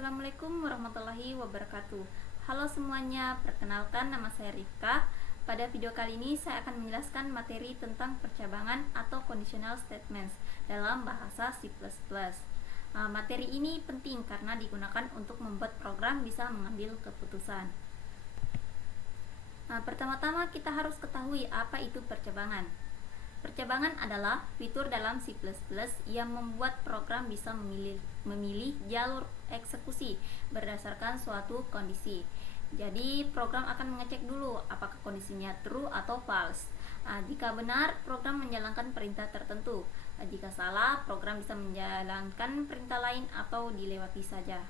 Assalamualaikum warahmatullahi wabarakatuh. Halo semuanya, perkenalkan nama saya Rifka. Pada video kali ini saya akan menjelaskan materi tentang percabangan atau conditional statements dalam bahasa C++. Materi ini penting karena digunakan untuk membuat program bisa mengambil keputusan. Pertama-tama kita harus ketahui apa itu percabangan. Percabangan adalah fitur dalam C++ yang membuat program bisa memilih jalur eksekusi berdasarkan suatu kondisi. Jadi program akan mengecek dulu apakah kondisinya true atau false. Jika benar, program menjalankan perintah tertentu. Jika salah, program bisa menjalankan perintah lain atau dilewati saja.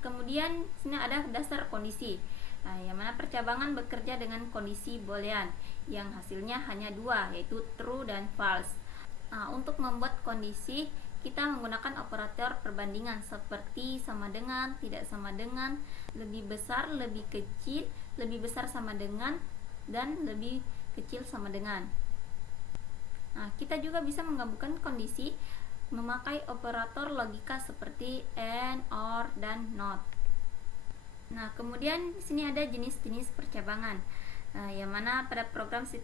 Kemudian sini ada dasar kondisi. Yang mana percabangan bekerja dengan kondisi boolean yang hasilnya hanya dua, yaitu true dan false. Untuk membuat kondisi, kita menggunakan operator perbandingan seperti sama dengan, tidak sama dengan, lebih besar, lebih kecil, lebih besar sama dengan, dan lebih kecil sama dengan. Kita juga bisa menggabungkan kondisi memakai operator logika seperti and, or, dan not. Kemudian di sini ada jenis-jenis percabangan. Yang mana pada program C++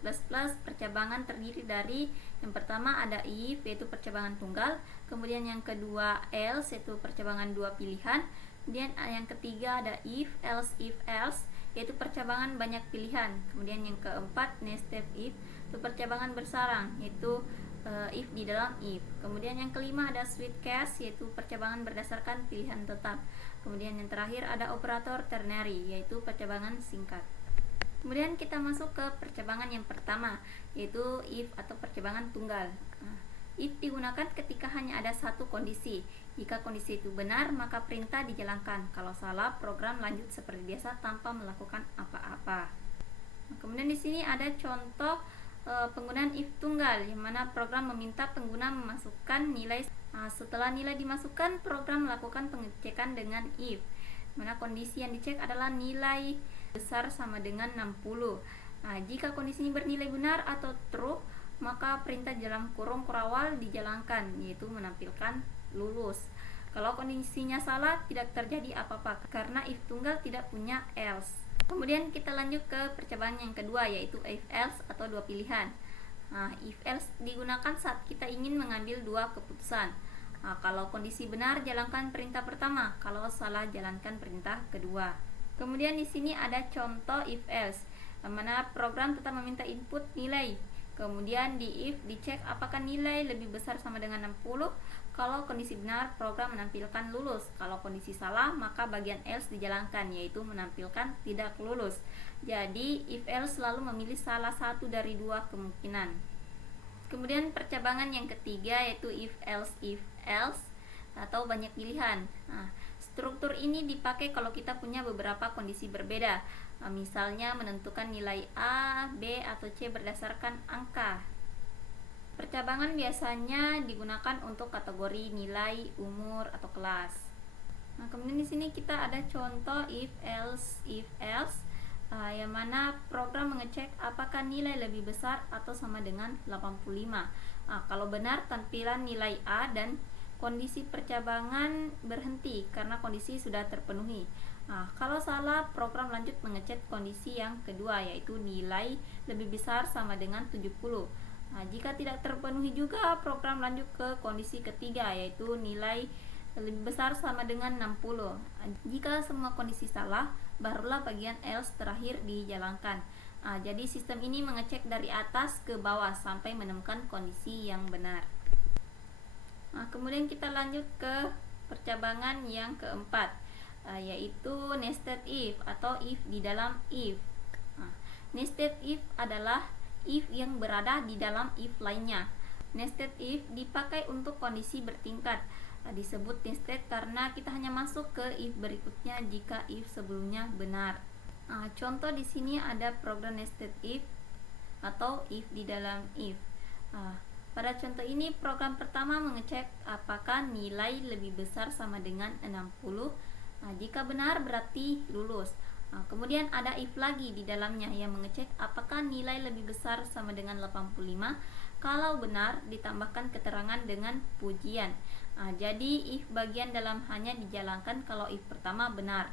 percabangan terdiri dari yang pertama ada if, yaitu percabangan tunggal, kemudian yang kedua else, yaitu percabangan dua pilihan, kemudian yang ketiga ada if else, yaitu percabangan banyak pilihan, kemudian yang keempat nested if, itu percabangan bersarang, yaitu if di dalam if. Kemudian yang kelima ada switch case, yaitu percabangan berdasarkan pilihan tetap. Kemudian yang terakhir ada operator ternary, yaitu percabangan singkat. Kemudian kita masuk ke percabangan yang pertama, yaitu if atau percabangan tunggal. If digunakan ketika hanya ada satu kondisi. Jika kondisi itu benar, maka perintah dijalankan. Kalau salah, program lanjut seperti biasa tanpa melakukan apa-apa. Kemudian di sini ada contoh penggunaan if tunggal, yang mana program meminta pengguna memasukkan nilai. Setelah nilai dimasukkan, program melakukan pengecekan dengan if, mana kondisi yang dicek adalah nilai besar sama dengan 60. Jika kondisi ini bernilai benar atau true, maka perintah dalam kurung kurawal dijalankan, yaitu menampilkan lulus. Kalau kondisinya salah, tidak terjadi apa-apa karena if tunggal tidak punya else. Kemudian kita lanjut ke percabangan yang kedua, yaitu if else atau dua pilihan. If else digunakan saat kita ingin mengambil dua keputusan. Kalau kondisi benar, jalankan perintah pertama, kalau salah, jalankan perintah kedua. Kemudian di sini ada contoh if else, mana program tetap meminta input nilai. Kemudian di if dicek apakah nilai lebih besar sama dengan 60. Kalau kondisi benar, program menampilkan lulus. Kalau kondisi salah, maka bagian else dijalankan, yaitu menampilkan tidak lulus. Jadi if else selalu memilih salah satu dari dua kemungkinan. Kemudian percabangan yang ketiga, yaitu if else atau banyak pilihan. Struktur ini dipakai kalau kita punya beberapa kondisi berbeda. Misalnya menentukan nilai A, B, atau C berdasarkan angka. Percabangan biasanya digunakan untuk kategori nilai, umur, atau kelas. Kemudian di sini kita ada contoh if else, yang mana program mengecek apakah nilai lebih besar atau sama dengan 85. Kalau benar, tampilan nilai A dan kondisi percabangan berhenti karena kondisi sudah terpenuhi. Kalau salah, program lanjut mengecek kondisi yang kedua, yaitu nilai lebih besar sama dengan 70. Jika tidak terpenuhi juga, program lanjut ke kondisi ketiga, yaitu nilai lebih besar sama dengan 60. Jika semua kondisi salah, barulah bagian else terakhir dijalankan. Jadi sistem ini mengecek dari atas ke bawah sampai menemukan kondisi yang benar. Kemudian kita lanjut ke percabangan yang keempat, yaitu nested if atau if di dalam if. Nested if adalah if yang berada di dalam if lainnya. Nested if dipakai untuk kondisi bertingkat. Disebut nested karena kita hanya masuk ke if berikutnya jika if sebelumnya benar. Contoh di sini ada program nested if atau if di dalam if. Pada contoh ini, program pertama mengecek apakah nilai lebih besar sama dengan 60. Jika benar, berarti lulus. Kemudian ada if lagi di dalamnya yang mengecek apakah nilai lebih besar sama dengan 85. Kalau benar, ditambahkan keterangan dengan pujian. Jadi if bagian dalam hanya dijalankan kalau if pertama benar.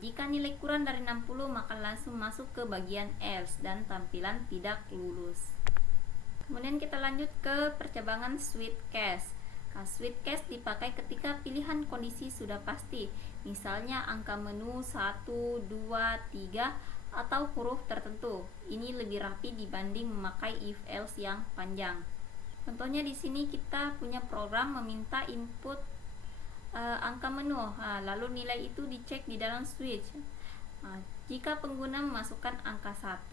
Jika nilai kurang dari 60 maka langsung masuk ke bagian else dan tampilan tidak lulus. Kemudian kita lanjut ke percabangan switch case. Switch case dipakai ketika pilihan kondisi sudah pasti, misalnya angka menu 1, 2, 3 atau huruf tertentu. Ini lebih rapi dibanding memakai if else yang panjang. Contohnya di sini kita punya program meminta input angka menu, lalu nilai itu dicek di dalam switch. Jika pengguna memasukkan angka 1,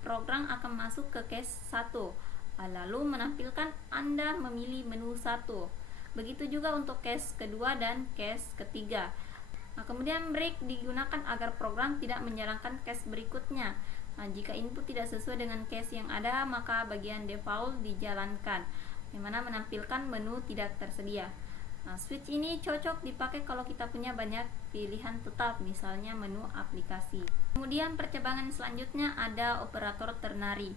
program akan masuk ke case 1, lalu menampilkan Anda memilih menu 1. Begitu juga untuk case kedua dan case ketiga. Kemudian break digunakan agar program tidak menjalankan case berikutnya. Jika input tidak sesuai dengan case yang ada, maka bagian default dijalankan, yang mana menampilkan menu tidak tersedia. Switch ini cocok dipakai kalau kita punya banyak pilihan tetap, misalnya menu aplikasi. Kemudian percabangan selanjutnya ada operator ternary.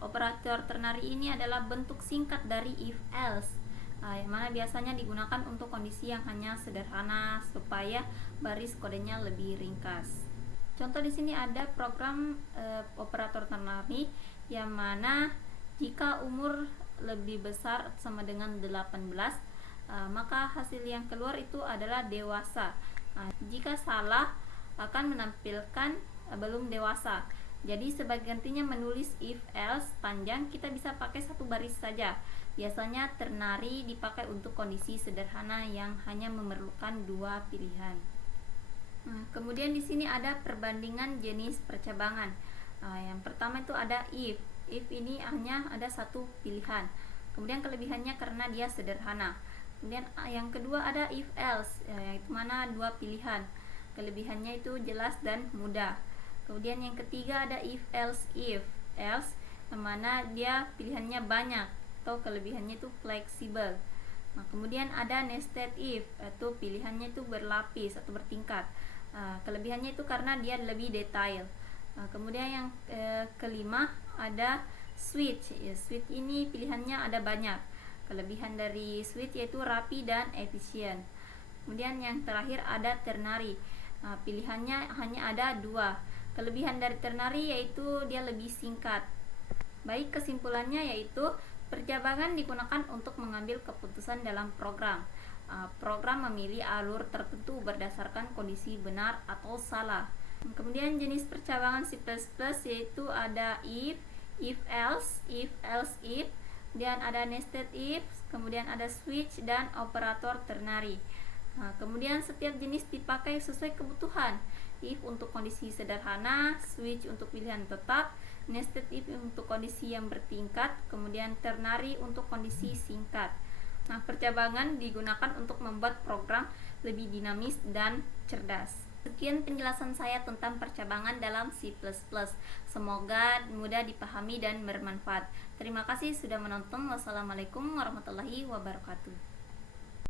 Operator ternary ini adalah bentuk singkat dari if else, yang mana biasanya digunakan untuk kondisi yang hanya sederhana supaya baris kodenya lebih ringkas. Contoh di sini ada program operator ternary yang mana jika umur lebih besar sama dengan 18, maka hasil yang keluar itu adalah dewasa. Jika salah akan menampilkan belum dewasa. Jadi sebagai gantinya menulis if else panjang, kita bisa pakai satu baris saja. Biasanya ternary dipakai untuk kondisi sederhana yang hanya memerlukan dua pilihan. Kemudian di sini ada perbandingan jenis percabangan. Yang pertama itu ada if. If ini hanya ada satu pilihan. Kemudian kelebihannya karena dia sederhana. Kemudian yang kedua ada if else, yaitu mana dua pilihan. Kelebihannya itu jelas dan mudah. Kemudian yang ketiga ada if else else, yang mana dia pilihannya banyak atau kelebihannya itu fleksibel. Kemudian ada nested if, yaitu pilihannya itu berlapis atau bertingkat. Kelebihannya itu karena dia lebih detail. Kemudian yang kelima ada switch. Switch ini pilihannya ada banyak. Kelebihan dari switch yaitu rapi dan efisien. Kemudian yang terakhir ada ternary. Pilihannya hanya ada dua. Kelebihan dari ternary yaitu dia lebih singkat. Baik, kesimpulannya yaitu percabangan digunakan untuk mengambil keputusan dalam program. Program memilih alur tertentu berdasarkan kondisi benar atau salah. Kemudian jenis percabangan C++ yaitu ada if else if, kemudian ada nested if, kemudian ada switch dan operator ternary. Kemudian setiap jenis dipakai sesuai kebutuhan. If untuk kondisi sederhana, switch untuk pilihan tetap, nested if untuk kondisi yang bertingkat, kemudian ternary untuk kondisi singkat. Percabangan digunakan untuk membuat program lebih dinamis dan cerdas. Sekian penjelasan saya tentang percabangan dalam C++. Semoga mudah dipahami dan bermanfaat. Terima kasih sudah menonton. Wassalamualaikum warahmatullahi wabarakatuh.